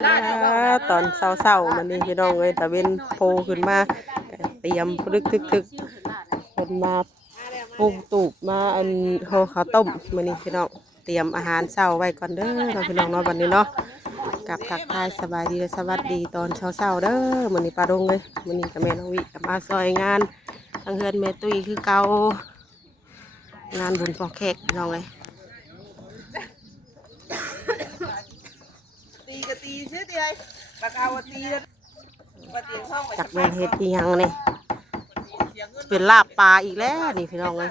ตอนเช้าๆมันนี่พี่น้องเอ้ยตะเวนโผล่ขึ้นมาเตรียมพึกทึกคนมาปรุงตูบมาอันห่อข้าวต้มมันนี่พี่น้องเตรียมอาหารเช้าไว้ก่อนเด้อเนาะพี่น้องเนาะวันนี้เนาะกับทักทายสบายดีและสวัสดีตอนเช้าๆเด้อมันนี่ปลาดงเลยมันนี่กับแม่น้องวิกับมาซอยงานทางเฮือนแม่ตุ้ยคือเก่างานบุญพอแขกพี่น้องเลยตีก็ตีเสียทีไรปากกาวตีแล้วปาตีช่องไป จากแม่นเฮ็ดอีหยังเนี่ยเป็นลาบปลาอีกแล้วนี่พี่น้องเลย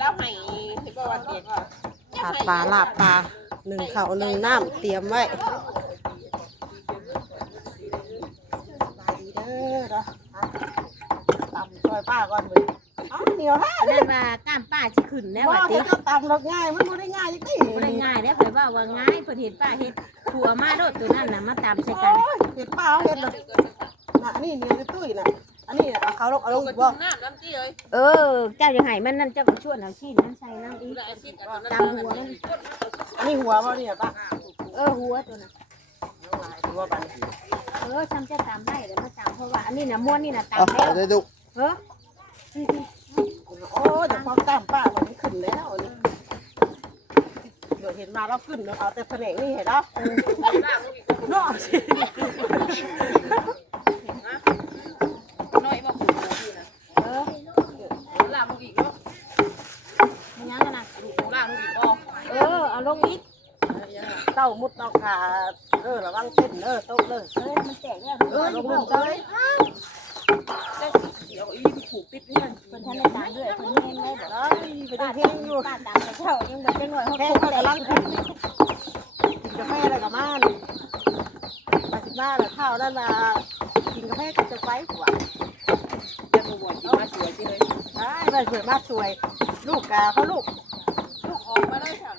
แล้วให้ที่บ้านเด็กว่า ผัดปลาลาบปลาหนึ่งข้าวหนึ่งน้ำเตรียมไว้ดีเด้อเนาะตำซอยป้าก่อนเลยอ๋อเหนียวแท้ นั่นว่ากล้ามป้าสิขึ้นแล้ว ว่า ว่าติ เฮ็ดตำเราง่ายมันไม่ได้ง่ายจังซี่ บ่ได้ง่ายแล้วเพิ่นว่าง่ายเพิ่นเห็นป้าเฮ็ดขัวมาโดดตัวนั้นน่ะมาตามใส่กัน เห็ดป้าเห็ดเลยน่ะนี่นี่ตุ้ยน่ะอันนี้เอาเขาลงเอาลงอีกบ่ น้ำน้ำตีเลย เออเจ้ายังให้มันนั่นเจ้าก็ชวนเอาชีนนั้นใส่น้ำอีกตามหัวมัน อันนี้หัวบ่เนี่ยป้า หัวตัวน่ะ หัวปัน ซ้ำจะตามได้แล้วมาตามเพราะว่าอันนี้น่ะม้วนนี่น่ะตาม เอา แล้ว ได้ดุ เออ โอ้เดี๋ยวพอตามป้ามันขึ้นแล้วนี่เดี๋ยวเห็นมาเราขึ้นเนาะเอาแต่แผนงนี่เห็นเนาะเนาะ น้อยมาขู่พี่นะล่ามุกอีกเนาะ มันยังกันน่ะ ล่ามุกอีกอ๋อ เอาลงอีก เต้ามุดเต้าขาระวังเส้นโต๊ะเลย มันแตกแล้ว ลงเจ้าเลย เดี๋ยวอีผูกติดนี่มัน เพิ่นทันได้ตามด้วยเพิ่นแม่นได้บ่ ไปดูเพลงอยู่ ป้าตามแต่เช้ายังบ่จังหน่อยเฮา แค่ คง เขา แต่ กำลั ลั ง ง ขึ้นกินกาแฟอะไรกับม่านมาสิบ้าแล้วข้าวนั่นมากินกาแฟกับจะไฟหัว จะมาบวชที่มาสวยที่เลย ได้มาสวยมากสวย ลูกกาเขาลูก ลูกออกมาได้ค่ะ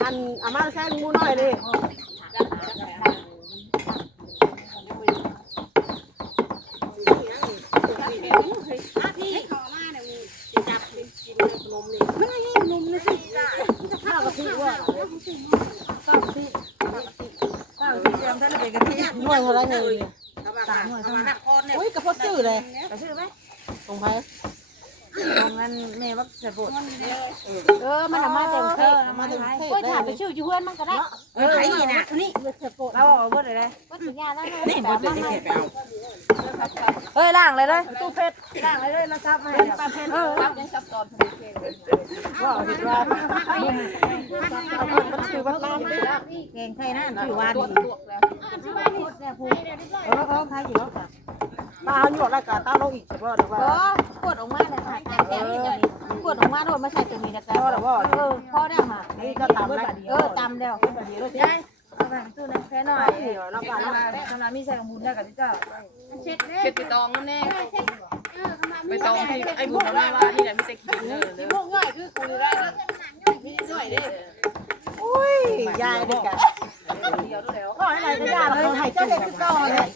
อันอาม่าใช้มูน้อยเลย พี่ขอมาเนี่ยจับ ข้าวกะทิว่า เตรียมท่านเป็นกะทิ หน่วยเท่าไรเงี้ย 3 หน่วยนักคอนเนี่ย อุ้ยกระเพาะซื้อเลย กระชื่อไหม ตรงไป ตรงนั้นแม่ว่าจะปวดมันเอามาเต็มเทศ มาเต็มเทศ ก็ ได้ ถามไปชื่ออยู่เพื่อนมันก็ได้ ไอ้นี่นะนี่ เราเอาเบิดเลยวัดสัญญาแล้ว นี่หมดเลยที่ไปเอา เฮ้ยล่างเลยเลยตู้เพชรล่างเลยเลยเราซับมาให้ปลาเพชร ครับยังซับซ้อน ว่าเห็นว่ามันคือว่าน้ำไม่ได้ แกงไทยนะถือว่าดี ใครอยู่แล้วค่ะ ตาหยวกแล้วก็ตาลงอีกใช่ป่ะหรือว่า กดออกมาเลยค่ะกดออกมาโดนมาใส่ตัวนี้นะจ๊ะพ่อได้ค่ะ นี่ก็ตามแล้ว ตำแล้วได้เอาไปตู้นั้นแค่หน่อย เหนียวนะป้า สำหรับมีใส่ของบุญได้กับพี่เจ้าเช็ด เช็ดไปตองนั่นแน่ไปตองที่ไอ้บุญนั่นว่านี่แหละมีแต่ขี้เนอเลย พวกง่ายคือกูได้แล้วอุ้ยยายดิกันก็ให้ไรก็ยาเลยให้เจ้าเด็กก็เลย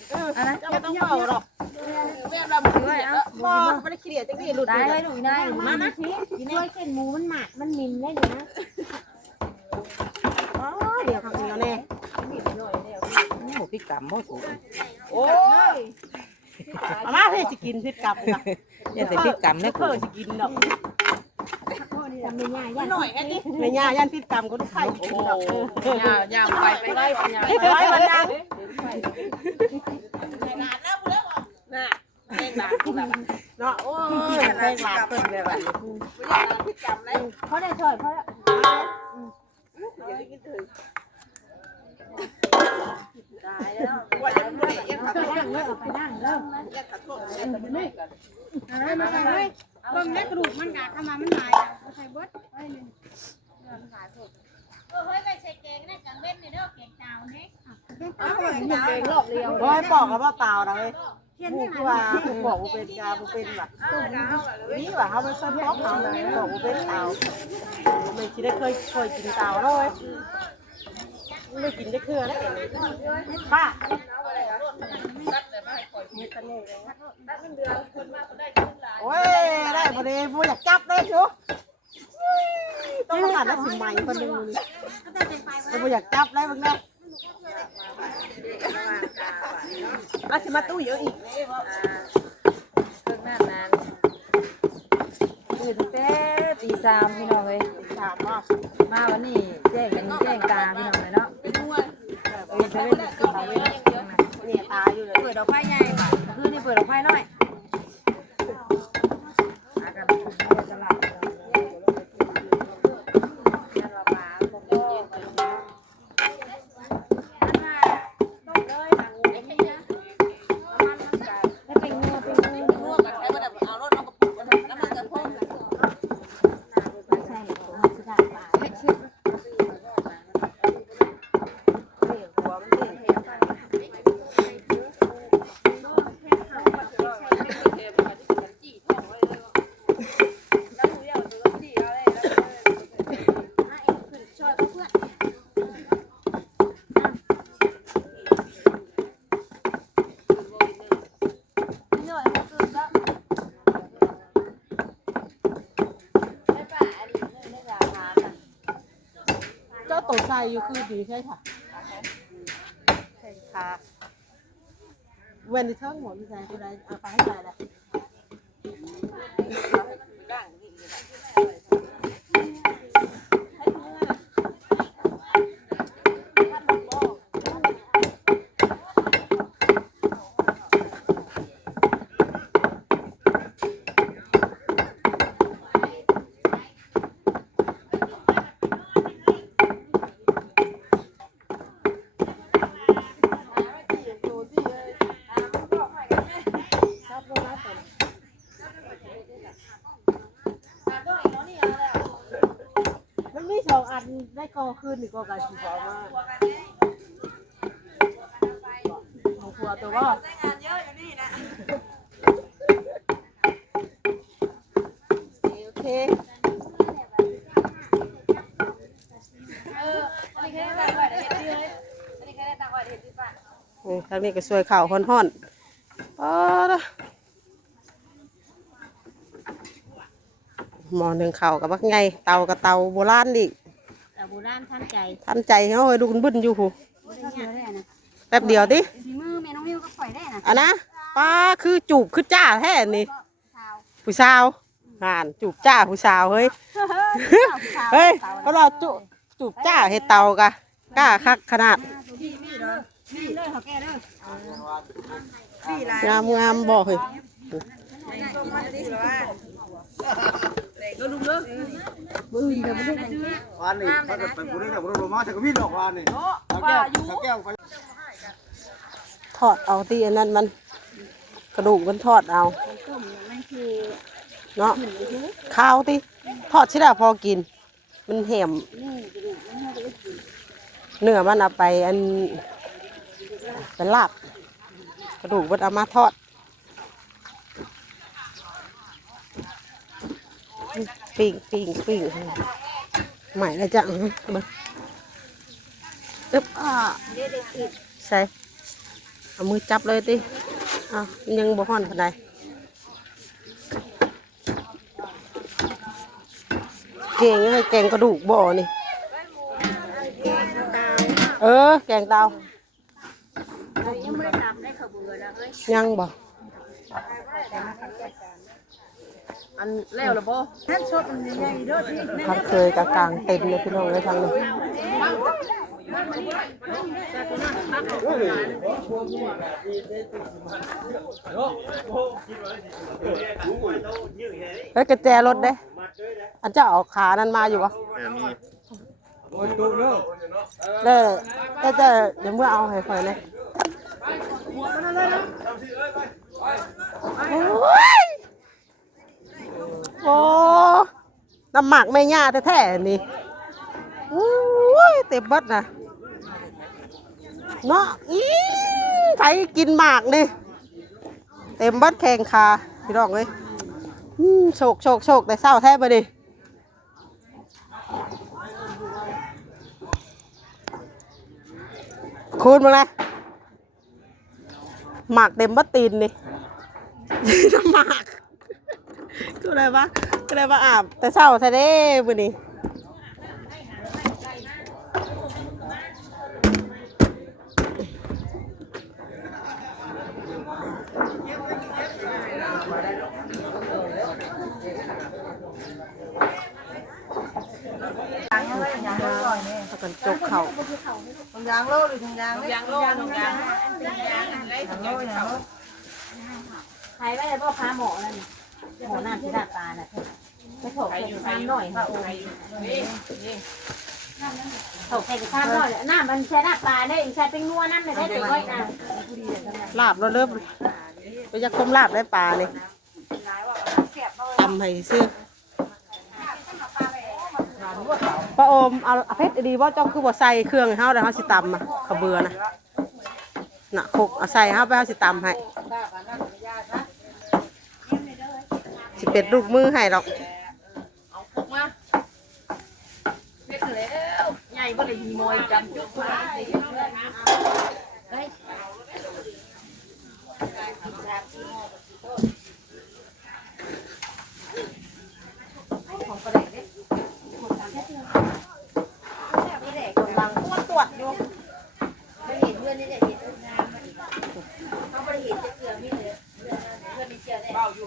เจ้าไม่ต้องเฝ้าหรอก แม่เราบอกว่า พ่อไม่ได้ขี้เดียดจังนี่หลุด ได้ เล ให้ ย ดูได้มานะช่วยเส้นหมูมันหมักมันมินได้อยู่นะ อ๋อเดี๋ยวเขาเหนียวแน่ หมูพริกกำบ่สูง โอ้ยอาม่าเฮ้ยจะกินพิษกับนะ อย่าใส่พริกกำนะ เพื่อจะกินดอก จำไม่ง่ายยาก หน่อยแค่นี้ ในย่าย่านพิษกรรมก็ต้องใส่กินดอก อย่าไปไล่ปัญญา ไว้มันดัง น่ะแม่งหลานแบบ เนาะโอ้ยแพงหลานเพิ่นเลยแบบ พริกกำเลย เขาได้ช่วยเขา ตายแล้วว่าจะไม่ได้ยังขัด ไปนั่งเริ่มไปนั่งเริ่ม ยังขัดโทษ อะไรมาใส่เลยเบิ่งแม่กระดูกมันกะเข้ามามันหายมาใส่เบิดไว้นึงเฮ้ยไปใส่แกงได้จังเว้นนี่เด้อแกงดาวนี่ เก่งรอบเดียว ร้อยปอกกับว่าตาวนะเว้ยผู้ว่าบอกว่าเป็นยาบ่เป็นแบบนี่ว่าเขาไม่ใช่พอกเขาเลยบอกว่าเป็นตาวไม่คิดได้เคยกินตาวเลยไม่กินได้เครือแล้วป้าโอ้ยได้พอดีผู้อยากจับได้ชัว ต้องมาหาได้สิใหม่คนนึงเราไม่อยากจับได้บ้างแน่อาชิมาตู้เยอะอีก เลิกนั่นนั้นตื่นแต่ตีสามพี่น้องเลย ถามว่า มาวันนี้แจ้งตาพี่น้องเลยเนาะไปเล่นกับเขาเลย เนี่ยตาอยู่เลย เปิดดอกไฟใหญ่ป่ะคือนี่เปิดดอกไฟน้อยหากันตลาด เจ้าตัวใส่อยู่คือดีใช่ค่ะแข่งขาเว้นที่เท่าหมดมีใจผู้ใดเอาไปให้ใจแหละมันมี2 อันได้กอคืนอีกกอกันสีฟ้ามากของผัวตัวว่าโอเคทางนี้ก็สวยข่าวห่อนๆอ๋อหมอหนึ่งข่าวกับบักไงเตากับเตาโบราณดิ แต่โบราณทันใจ ทันใจเขาเลยดูกันบึ้นอยู่หู เยอะเลยนะ แป๊บเดียวดิ ฝีมือแม่น้องมิวก็ปล่อยได้นะ อันนะป้าคือจูบคือจ้าแท้นี่ผู้สาวห่านจูบจ้าผู้สาวเฮ้ยเฮ้ยเขาเราจูบจ้าเห็ดเตากะกล้าคักขนาด นี่เลยเขาแก่เลย งามบอกเฮ้ย วันนี้ถ้าเกิดไปบุรีเนี่ยบุรีมาจะก็วิ่งออกวันนี้สักแก้วไป ทอดเอาที่อันนั้นมันกระดูกมันทอดเอา ต้มมันคือ เนาะข้าวที่ทอดชิดาพอกิน มันแหมเนื้อมันเอาไปอันเป็นลาบกระดูกมันเอามาทอดปิ้งใหม่แล้วจ้ะมาอึ๊บใส่เอามือจับเลยติอ้าวยังบ่ฮ้อนปานใดเก่งเลยแกงกระดูกบ่อนี่แกงเตายังบ่ อันแล้วหรือบ่ นั่นชดมันใหญ่ๆด้วยที่ ทางเคยกลางเต็มเลยพี่น้องเลยทางนี้เฮ้ยกระแจรถเด้อันเจ้าเอาขานั้นมาอยู่วะเด้อเดี๋ยวเมื่อเอาให้ค่อยเลยโอ้น้ำหมักไม่ย่าแท้ๆนี่เต็มบัดนะเนาะใครกินหมากนี่เต็มบัดแข่งขาพี่น้องเลยโชคแต่เศร้าแท้ไปดิคูณมาเลยหมากเต็มบัดตีนนี่น้ำหมากคืออะไรวะ เลยมาอาบแต่เช้าแท้เด้มื้อนี้แล้วกันจกเข่า ถุงยางโลหรือถุงยางยางโลถุงยางอะไรถุงโลยางโลใครไม่ได้พ่อค้าหมอนั่นหมอน้ำที่ดาดตาน่ะไปถกใส่ข้ามหน่อยค่ะโอ้ยถกใส่ข้ามหน่อยน้ำมันใช้ดาดตาได้ใช้เป็นนัวนั่นเลยได้แต่ก้อยนะ ลาบเราเริ่มไปจะคมลาบได้ปลาเลยทำให้ซื้อป้าโอมเอาเพชรดีว่าเจ้าคือบ่ใส่เครื่องให้เฮาเดี๋ยวเฮาสิตำอ่ะขาวเบือนะน่ะคกเอาใส่เฮาไปเฮาสิตำให้สิเป็ดลูกมือให้ดอก เอาพกมาเล็กแล้วใหญ่บ่ได้หิมอยจำจุกมาเฮ้ยของประเด็กเนี่ยกำลังตรวจอยู่ไม่เห็นเพื่อนนี่จะเห็นเขาไม่เห็นจะเกลือมีเลยเพื่อนมีเจียวได้เบาอยู่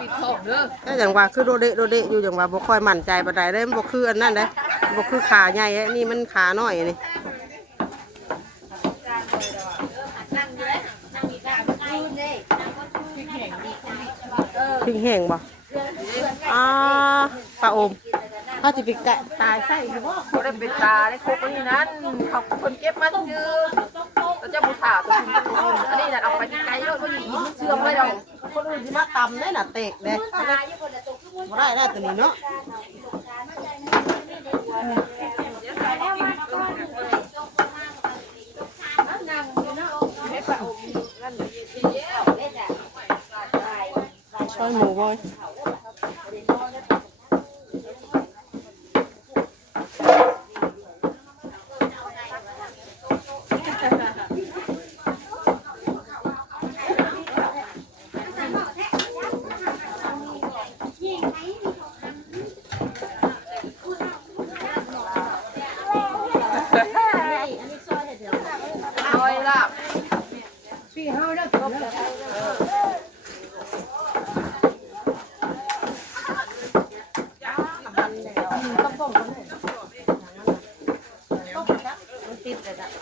ปิดโถเด้อ แต่อย่างว่าคือโดเดะโดเดะอยู่อย่างว่าบ่ค่อยมั่นใจปานใดเลยมันบ่คืออันนั้นเด้บ่คือขาใหญ่อันนี้มันขาน้อยนี่ นั่งอยู่เลยนั่งมีการยืนเลย พริกแห้งบ่ปลาโอมเขาสิไปกะตายใส่อยู่บ่ เขาได้เป็นตาได้ครบนี่นั้นเขาคนเก็บมาชื่อแล้วจะบูชาตัวคุณอันนี้น่ะเอาไปไกลแล้วเขาอยู่ยิ้มเชื่อมไว้เรา คนอื่นสิมาตำได้น่ะเตกเด้บ่ได้แล้วตัวนี้เนาะช่วยหมูบ่อย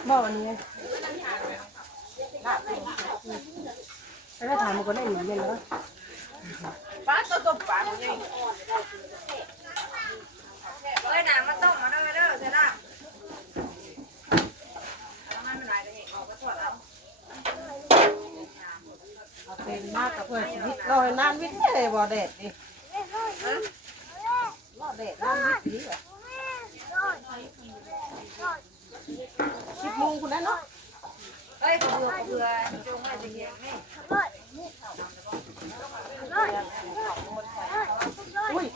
บ่วันนี้แล้วถามมันก็ได้หนึ่งเย็นแล้วป้าตัวป้าไงเอ้ยน้ำมันต้มมาเด้อเด้อเสร็จละมันหลายเลยออกไปทอดเอาเป็นมากกับเพื่อนชีวิตลอยน้ำวิทย์เลยบ่เด็ดดิบ่เด็ดน้ำวิทย์ดีอ่ะ10 โมงคุณได้เนาะเอ้ยเบื่อจงอะไรอย่างเงี้ยอุ้ย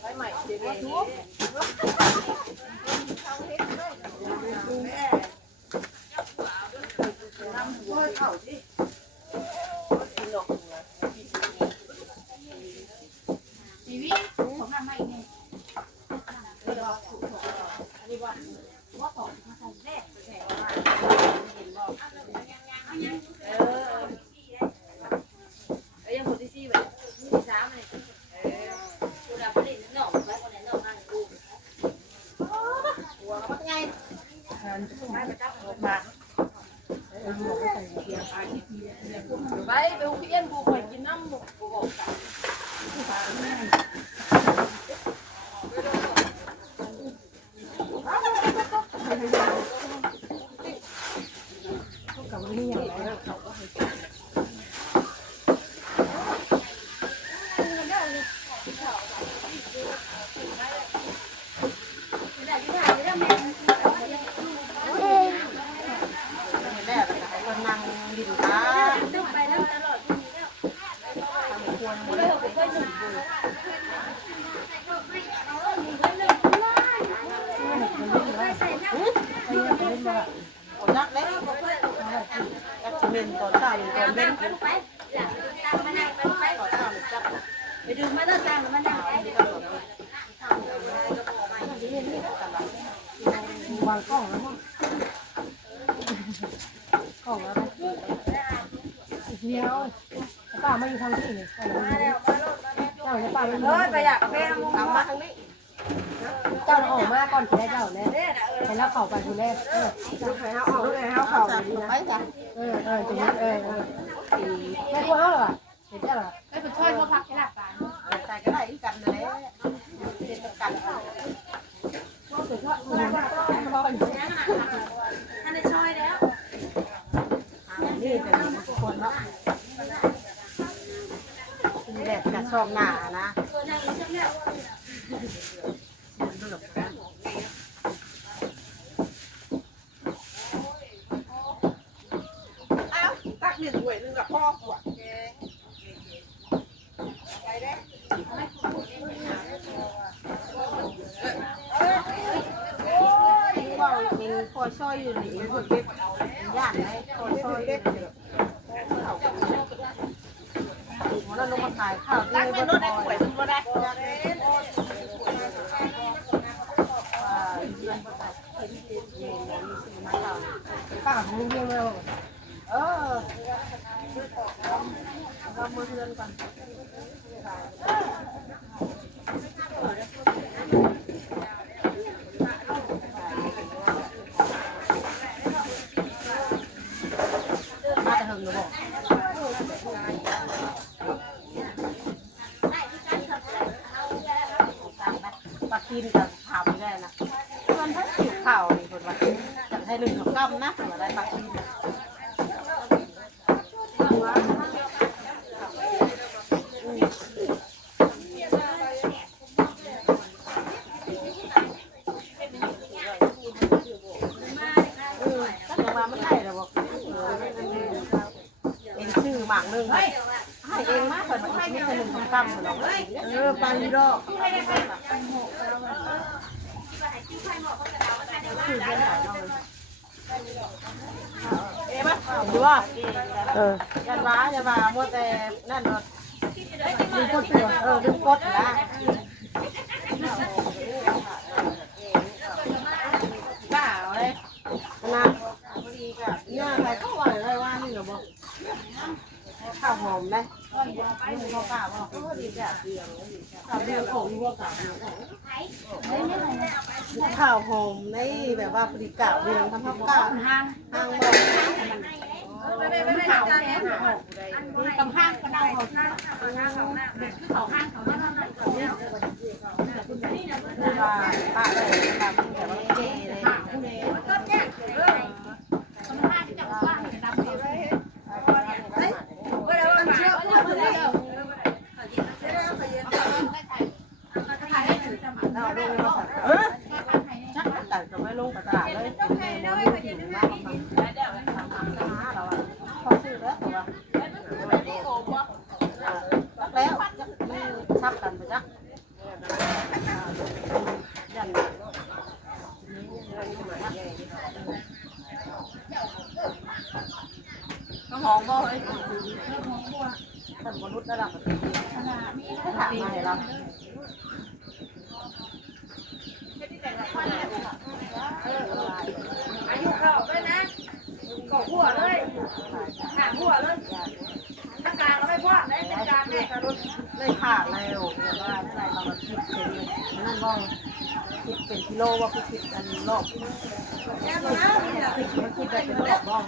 ไปใหม่เดี๋ยวนี้ทุบน้ำหัวเข่าดิชีวิตของน้ำไม่ไงยังคนที่ซี่แบบที่สามเลยกูดับผลิตหน่อไว้คนไหนหน่อนั่นกูหัวเขาเป็นไงไปหูเพี้ยนกูคอยกินน้ำกูบอกกับนี่อย่างไรเขาก็ให้นักเล่นจักเมนตอนเช้าตอนเย็น ดูมาเลิกจ้างแล้วมันได้วางกล้องแล้วมั้งกล้องแล้วเดียวป้าไม่อยู่ทางที่นี่เจ้าจะป้าไม่อยู่ไปอยากแม่ทำมาทางนี้เจ้าออกมาก่อนแค่เจ้าเลยให้เราเข้าไปคุณแรกลูกให้เขาออกลูกให้เขาเข้าดีนะตรงนี้แม่กลัวเขาเหรอเห็นได้เหรอไม่เป็นช่วยเขาพักแค่หลับตาตายก็ได้กันเลยเป็นกันท่านได้ช่วยแล้วนี่เป็นคนเนาะมีแบบกระชอกหนานะอ้าวตักหนึ่งถ้วยหนึ่งกับพ่อขวดมีคอยช่วยอยู่นี่คนเก็บย่านไหนคอยช่วยเก็บเราลงมาขายข้าวที่ไม่รถได้ป่วยมันก็ได้ป้าของลุงเลี้ยงเราเรามือเดือนก่อนมาแต่หึงหรือเปล่าปลาคีนกับข่าวไปได้นะมันถ้าผิวข่าวนี่คนว่าจะให้ลืมของกั้มนะหัวได้ปลาคีนหมากนึงให้เองมากกว่าไม่ใช่หนึ่งของกำหรอกปลาลีโร่ดูว่ายันว้ายันว้ามัวแต่นั่นเนาะดึงกดดึงกดนะบ้าเลยนะเนี่ยอะไรก็ว่าอะไรว่านี่เหรอบอกข้าวหอมนะนี่ข้าวเปล่าบ่ดีจ้ะข้าวเดียวของวัวกับข้าวหอมในแบบว่าปริกาเรียงทำข้าวเปล่าห้างบ่ไม่ข้าวแท้ตำห้างก็ได้เขาห้างเขาหน้าเขาห้างเขาเนี่ยว่าป้าเลยแบบแบบว่าเจเลยก็แจ้งคนห้างที่จะว่าจะดำเลยแต่ก็ไม่ลงตลาดเลยเขาซื้อแล้วตัวแล้วทับกันไปจ้ะยันน้องหอมบ่เฮ้ยท่านมนุษย์ระดับถามมาให้เราอายุเข้าเลยนะก่อหัวเลยหางหัวเลยตั้งกลางเราไม่พอได้ตั้งกลางเนี่ยได้ขาดแล้วแต่ว่าเมื่อไรเราคิดเป็นนั่นบ้างคิดเป็นกิโลว่าคิดอันรอบคิดได้เป็นรอบบ้าง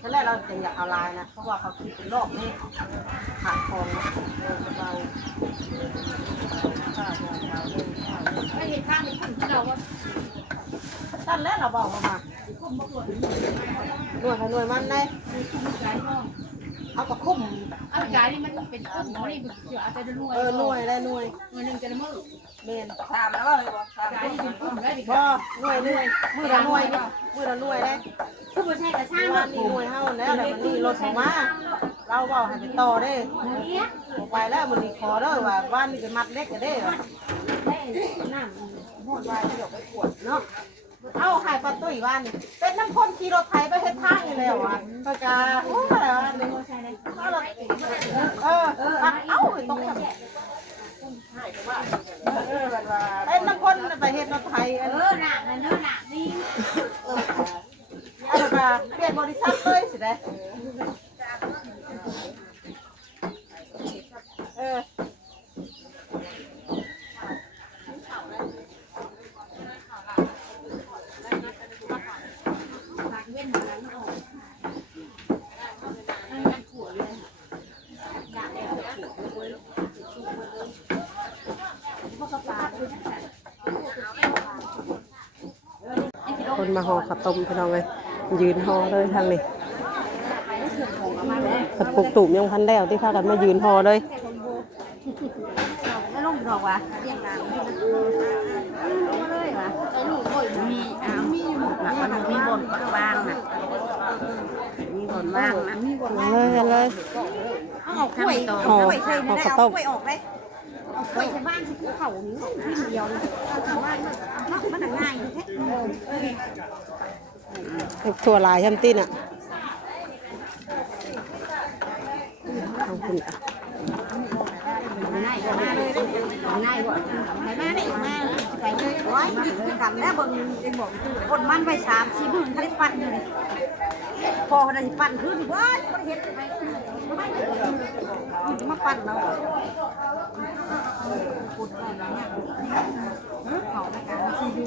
ขั้นแรกเราจะอยากเอาลายนะเพราะว่าเขาคิดเป็นรอบนี่ขาดทองนะเราไม่เห็นข้างนี้คุณเราว่าตั้งแล้วเราบอกมาหน่วยมันได้เอากระคุ้มเอาใจนี่มันเป็นคุ้มนี่เดี๋ยวอาจจะหน่วยได้หน่วยหนึ่งจะได้มือเมนสามแล้วเลยบ่สามได้เป็นคุ้มได้ดิบ่หน่วยมือละหน่วยได้คือบ่ใช่กระช่างวันนี้หน่วยเฮาแล้วแต่มันนี่รถมาเราเว้าให้ไปต่อเด้ไปแล้วมันนี่ขอเด้อว่าบ้านนี่เป็นมัดเล็กก็ได้น้ำหอดไว้เดี๋ยวไปปวดเนาะเอาไข่ปลาตุ้ยบ้านเป็นน้ำข้นขี่รถไถไปเฮ็ดทางอยู่แล้วอ่ะปากกาโอ้ยอะไรวะนี่ ต้องไอ้น้ำคนไปเฮ็ดรถไทยหนักนะเนื้อหนักนี่เอาไปเปลี่ยนบริษัทเลยสิได้คนมาห่อข้าวต้มพี่น้องเลยยืนห่อเลยทางนี้ผัดปุกตุ่มยังพันแล้วที่พากันมายืนห่อเลย แล้วลงดอกวะเรียงรางเลยวะมีมีบนวางน่ะมีบนวางนะมีบน เลย เอากล้วยห่อกล้วยใช่ไม่ได้เอากล้วยออกเลยเอากล้วยใส่บ้านที่เขานี่ที่เดียวเลยเอาบ้านมันง่ายแท้ ถั่วลายชัมตินอ่ะขอบคุณอ่ะ ง่ายกว่าเลยง่ายกว่าไหนมาได้มาไปเลยโอ้ยกันแล้วเบิ่งเองบอกคนมันไป3-4มื้อทันได้ปั่นอยู่นี่พอได้ปั่นขึ้นว้ายบ่ได้เฮ็ดไปจะมาปั่นเราพูดได้เนี่ยเขาในการที่ดู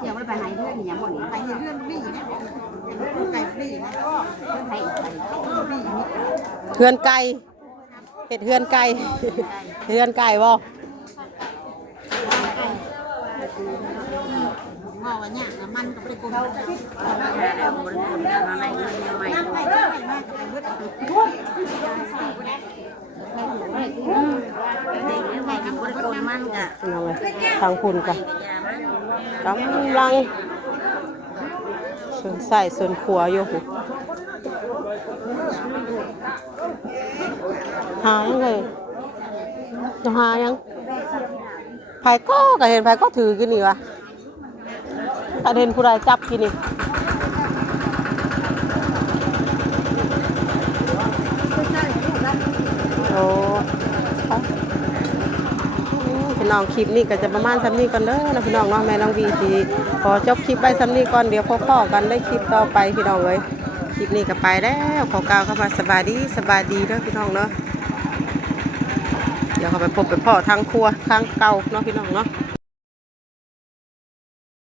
เดี๋ยวมันไปไหนเรื่องอย่างหมดไปเรื่องบี้นะไก่บี้นะก็ไปบี้ เฮือนไก่เห็ดเฮือนไก่เฮือนไก่บ่ งอวันนี้มันก็ไปกุมแล้วบริกุมแล้วอะไรเงี้ยใหม่น้ำไปได้มากเลยเด็กเนี่ยใหม่น้ำบริกุมมันกะ เอาเลยทางพุ่นกันกำลังส่วนใส่ส่วนขัวอยู่หายังเลยจะหายังไผ่ก็เห็นไผ่ก็ถือกินนี่วะถ้าเห็นผู้ใดจับกินนี่โอ้พี่น้องคลิปนี้ก็จะประมาณซ้ำนี้ก่อนเด้อนะพี่น้องเนาะแม่น้องวีทีขอจบคลิปไว้ซ้ำนี้ก่อนเดี๋ยวพ่อๆกันได้คลิปต่อไปพี่น้องเลยคลิปนี้ก็ไปแล้วขอกล่าวเข้ามาสบายดีเด้อพี่น้องเนาะเดี๋ยวเขาไปพบไปพ่อทางครัวทางเก่าเนาะพี่น้องเนาะ